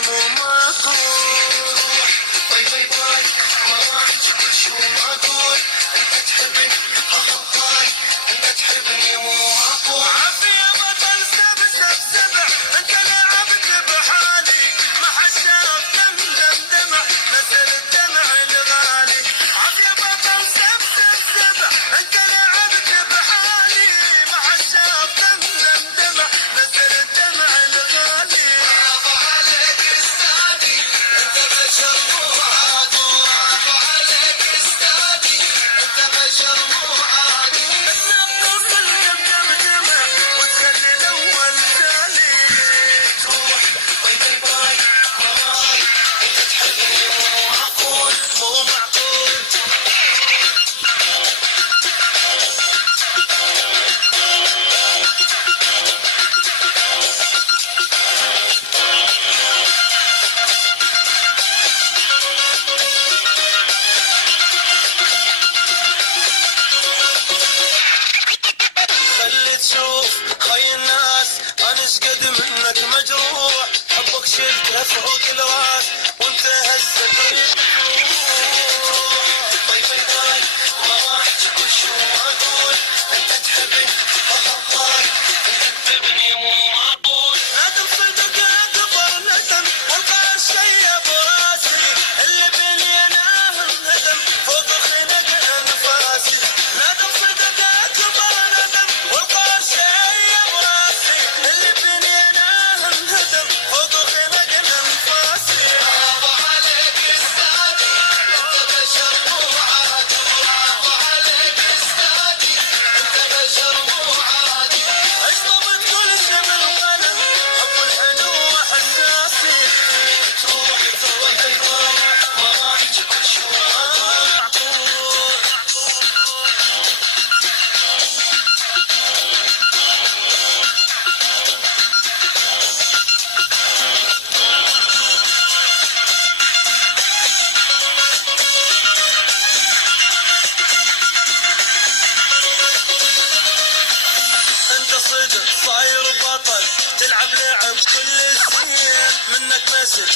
مو معقول. باي باي باي ما راح كل شي مو معقول. انت تحبني باي انت تحبني مو معقول. عافية بطل سب سب سبع انت لعبت بحالي ما حد شاف دم دمع نزل الدمع الغالي. عافية بطل سب سب سبع انت لعبت بحالي ما حد شاف دم دمع نزل الدمع الغالي. برافو عليك استاذي انت بشر مو عادي. برافو عليك استاذي انت بشر مو عادي. النبض القلب دمع وتخلي الاول تالي. تروح باي باي باي باي انت تحبني مو معقول مو معقول. خلي تشوف خي الناس انا شقد منك مجروح. حبك شلته فوق الراس وانت هسه تريد تروح. باي باي باي ما راح تقول شو اقول. انت تحبني باي انت تحبني مو معقول. ندم صدق اكبر ندم والقى الشي براسي. اللي بيني انا انهدم فوق خنق انفاسي. ندم صدق اكبر ندم والقى الشي براسي. اللي بيني انا انهدم فوق خنق انفاسي. برافو عليك استاذي انت بشر مو عادي. برافو عليك استاذي انت بشر مو عادي. اشطبت كل شي بالقلم حب الحلو وحساسي. تروح باي باي باي ما راح تقول شو معقول. انت صدق صاير بطل تلعب لعب كل السنين منك مسج